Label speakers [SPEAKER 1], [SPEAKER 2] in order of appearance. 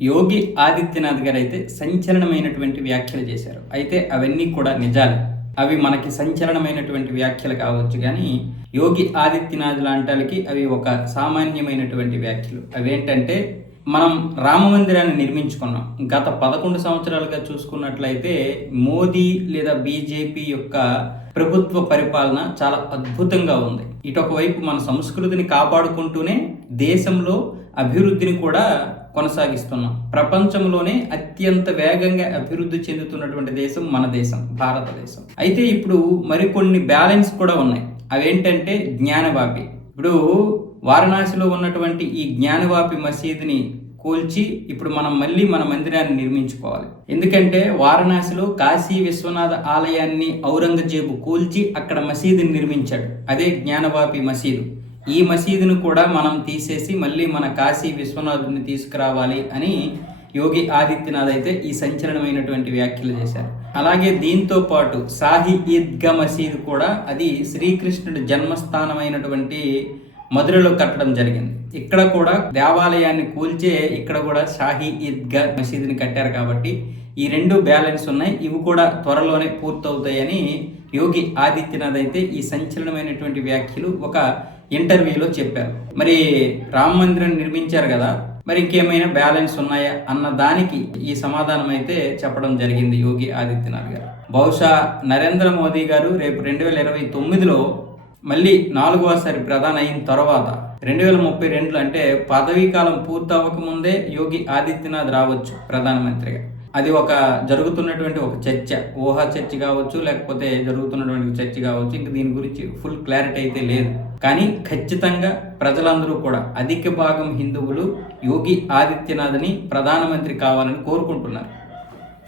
[SPEAKER 1] యోగి ఆదిత్యనాథ్ గారు అయితే సంచలనమైనటువంటి వ్యాఖ్యలు చేశారు. అయితే అవన్నీ కూడా నిజాలు. అవి మనకి సంచలనమైనటువంటి వ్యాఖ్యలు కావచ్చు కానీ యోగి ఆదిత్యనాథ్ లాంటి అవి ఒక సామాన్యమైనటువంటి వ్యాఖ్యలు. అవేంటంటే మనం రామ మందిరాన్ని నిర్మించుకున్నాం. గత పదకొండు సంవత్సరాలుగా చూసుకున్నట్లయితే మోదీ లేదా బీజేపీ యొక్క ప్రభుత్వ పరిపాలన చాలా అద్భుతంగా ఉంది. ఇటొక వైపు మన సంస్కృతిని కాపాడుకుంటూనే దేశంలో అభివృద్ధిని కూడా కొనసాగిస్తున్నాం. ప్రపంచంలోనే అత్యంత వేగంగా అభివృద్ధి చెందుతున్నటువంటి దేశం మన దేశం భారతదేశం. అయితే ఇప్పుడు మరికొన్ని బ్యాలెన్స్ కూడా ఉన్నాయి. అవేంటంటే జ్ఞానవాపి. ఇప్పుడు వారణాసిలో ఉన్నటువంటి ఈ జ్ఞానవాపి మసీదుని కూల్చి ఇప్పుడు మనం మళ్ళీ మన మందిరాన్ని నిర్మించుకోవాలి. ఎందుకంటే వారణాసిలో కాశీ విశ్వనాథ ఆలయాన్ని ఔరంగజేబు కూల్చి అక్కడ మసీదుని నిర్మించాడు. అదే జ్ఞానవాపి మసీదు. ఈ మసీదును కూడా మనం తీసేసి మళ్ళీ మన కాశీ విశ్వనాథుని తీసుకురావాలి అని యోగి ఆదిత్యనాథ్ అయితే ఈ సంచలనమైనటువంటి వ్యాఖ్యలు చేశారు. అలాగే దీంతో పాటు సాహి ఈద్గా మసీదు కూడా అది శ్రీకృష్ణుడి జన్మస్థానమైనటువంటి మధురలో కట్టడం జరిగింది. ఇక్కడ కూడా దేవాలయాన్ని కూల్చే ఇక్కడ కూడా షాహీ ఈద్గా మసీదుని కట్టారు కాబట్టి ఈ రెండు బ్యాలెన్స్ ఉన్నాయి. ఇవి కూడా త్వరలోనే పూర్తవుతాయని యోగి ఆదిత్యనాథ్ అయితే ఈ సంచలనమైనటువంటి వ్యాఖ్యలు ఒక ఇంటర్వ్యూలో చెప్పారు. మరి రామ మందిరం నిర్మించారు కదా మరి ఇంకేమైనా బ్యాలెన్స్ ఉన్నాయా అన్న దానికి ఈ సమాధానం అయితే చెప్పడం జరిగింది యోగి ఆదిత్యనాథ్ గారు. బహుశా నరేంద్ర మోదీ గారు రేపు రెండు వేల ఇరవై తొమ్మిదిలో మళ్ళీ నాలుగవసారి ప్రధాని అయిన తర్వాత రెండు వేల ముప్పై రెండులో అంటే పదవీ కాలం పూర్తవ్వకముందే యోగి ఆదిత్యనాథ్ రావచ్చు ప్రధానమంత్రిగా. అది ఒక జరుగుతున్నటువంటి ఒక చర్చ. ఊహా చర్చ కావచ్చు లేకపోతే జరుగుతున్నటువంటి చర్చ కావచ్చు ఇంకా దీని గురించి ఫుల్ క్లారిటీ అయితే లేదు. కానీ ఖచ్చితంగా ప్రజలందరూ కూడా అధిక భాగం హిందువులు యోగి ఆదిత్యనాథ్ని ప్రధానమంత్రి కావాలని కోరుకుంటున్నారు.